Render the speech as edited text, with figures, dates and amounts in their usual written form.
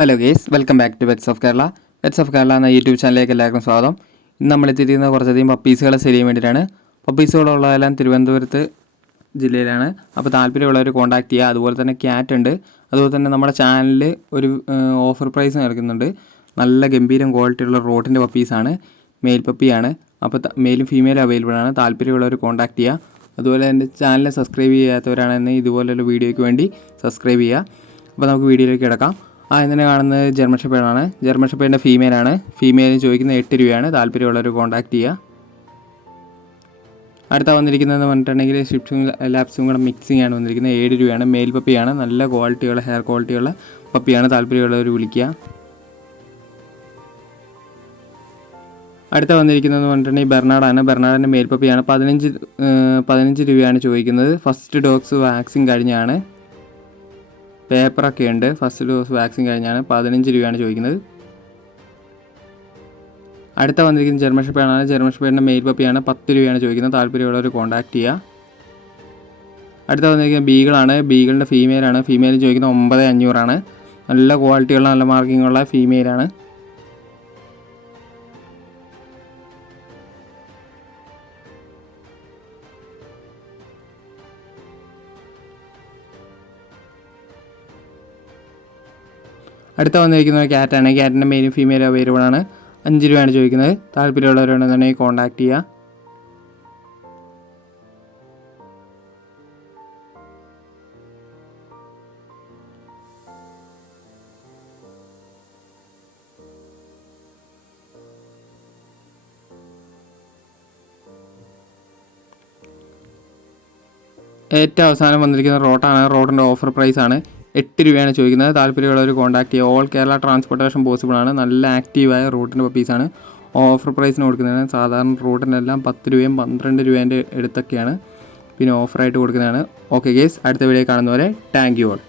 Hello guys, welcome back to pets of Kerala. Pets of Kerala എന്ന YouTube ചാനലിലേക്ക് എല്ലാവർക്കും സ്വാഗതം. ഇന്ന് നമ്മൾ എത്തിയിരിക്കുന്ന കുറച്ചധികം പപ്പീസുകളെ സെയിൽ ചെയ്യാൻ വേണ്ടിയിട്ടാണ്. പപ്പീസുകളുള്ളതെല്ലാം തിരുവനന്തപുരത്ത് ജില്ലയിലാണ്. അപ്പോൾ താല്പര്യമുള്ളവർ കോൺടാക്ട് ചെയ്യുക. അതുപോലെ തന്നെ ക്യാറ്റ് ഉണ്ട്. അതുപോലെ തന്നെ നമ്മുടെ ചാനലിൽ ഒരു ഓഫർ പ്രൈസ് നടക്കുന്നുണ്ട്. നല്ല ഗംഭീരം ക്വാളിറ്റിയുള്ള റോട്ടിൻ്റെ പപ്പീസാണ്, മെയിൽ പപ്പിയാണ്. അപ്പോൾ മെയിലും ഫീമെയിലും അവൈലബിൾ ആണ്. താല്പര്യമുള്ളവർ കോൺടാക്ട് ചെയ്യുക. അതുപോലെ എൻ്റെ ചാനൽ സബ്സ്ക്രൈബ് ചെയ്യാത്തവരാണെന്ന് ഇതുപോലൊരു വീഡിയോയ്ക്ക് വേണ്ടി സബ്സ്ക്രൈബ് ചെയ്യുക. അപ്പോൾ നമുക്ക് വീഡിയോയിലേക്ക് കിടക്കാം. ഇന്നലെ കാണുന്നത് ജർമ്മൻ ഷെപ്പേർഡാണ്. ജർമ്മൻ ഷെപ്പേർഡിൻ്റെ ഫീമെയിലാണ്. ഫീമെയിൽ ചോദിക്കുന്നത് 8 രൂപയാണ്. താല്പര്യമുള്ളവർ കോൺടാക്ട് ചെയ്യുക. അടുത്ത വന്നിരിക്കുന്നതെന്ന് പറഞ്ഞിട്ടുണ്ടെങ്കിൽ ഷിപ്സും ലാപ്സും കൂടെ മിക്സിംഗ് ആണ് വന്നിരിക്കുന്നത്. 7 രൂപയാണ്. മെയിൽ പപ്പിയാണ്. നല്ല ക്വാളിറ്റിയുള്ള ഹെയർ ക്വാളിറ്റിയുള്ള പപ്പിയാണ്. താല്പര്യമുള്ളവർ വിളിക്കുക. അടുത്ത വന്നിരിക്കുന്നതെന്ന് പറഞ്ഞിട്ടുണ്ടെങ്കിൽ ബെർണാഡാണ്. ബെർണാഡിൻ്റെ മെയിൽ പപ്പിയാണ്. 15 രൂപയാണ് ചോദിക്കുന്നത്. ഫസ്റ്റ് ഡോസ് വാക്സിൻ കഴിഞ്ഞാണ്. പേപ്പറൊക്കെ ഉണ്ട്. ഫസ്റ്റ് ഡോസ് വാക്സിൻ കഴിഞ്ഞാണ്. 15 രൂപയാണ് ചോദിക്കുന്നത്. അടുത്ത വന്നിരിക്കുന്നത് ജർമ്മൻ ഷെപ്പേർഡാണ്. ജർമ്മൻ ഷെപ്പേർഡിൻ്റെ മെയിൽ പപ്പിയാണ്. 10 രൂപയാണ് ചോദിക്കുന്നത്. താല്പര്യമുള്ളവർ കോൺടാക്ട് ചെയ്യുക. അടുത്ത വന്നിരിക്കുന്നത് ബീഗിളാണ്. ബീഗിളിൻ്റെ ഫീമെയിലാണ്. ഫീമെയിൽ ചോദിക്കുന്നത് 9500 നല്ല ക്വാളിറ്റിയുള്ള നല്ല മാർക്കിങ്ങുള്ള ഫീമെയിലാണ്. അടുത്ത വന്നിരിക്കുന്നത് ക്യാറ്റാണ്. ക്യാറ്റിൻ്റെ മെയിലും ഫീമെയിലും അവൈലബിൾ ആണ്. 5 രൂപയാണ് ചോദിക്കുന്നത്. താല്പര്യമുള്ളവരുണ്ടെന്നുണ്ടെങ്കിൽ കോൺടാക്ട് ചെയ്യുക. ഏറ്റവും അവസാനം വന്നിരിക്കുന്ന റോട്ടാണ്. റോഡിൻ്റെ ഓഫർ പ്രൈസാണ് 8 രൂപയാണ് ചോദിക്കുന്നത്. താല്പര്യമുള്ളവർ കോൺടാക്ട് ചെയ്യുക. ഓൾ കേരള ട്രാൻസ്പോർട്ടേഷൻ പോസിബിൾ ആണ്. നല്ല ആക്റ്റീവായ റൂട്ടിൻ്റെ പപ്പീസാണ്. ഓഫർ പ്രൈസിന് കൊടുക്കുന്നതാണ്. സാധാരണ റൂട്ടിനെല്ലാം 10 രൂപയും 12 രൂപേൻ്റെ അടുത്തൊക്കെയാണ് പിന്നെ ഓഫറായിട്ട് കൊടുക്കുന്നതാണ്. ഓക്കെ ഗേസ്, അടുത്ത വീഡിയോ കാണുന്നവരെ താങ്ക് യു ഓൾ.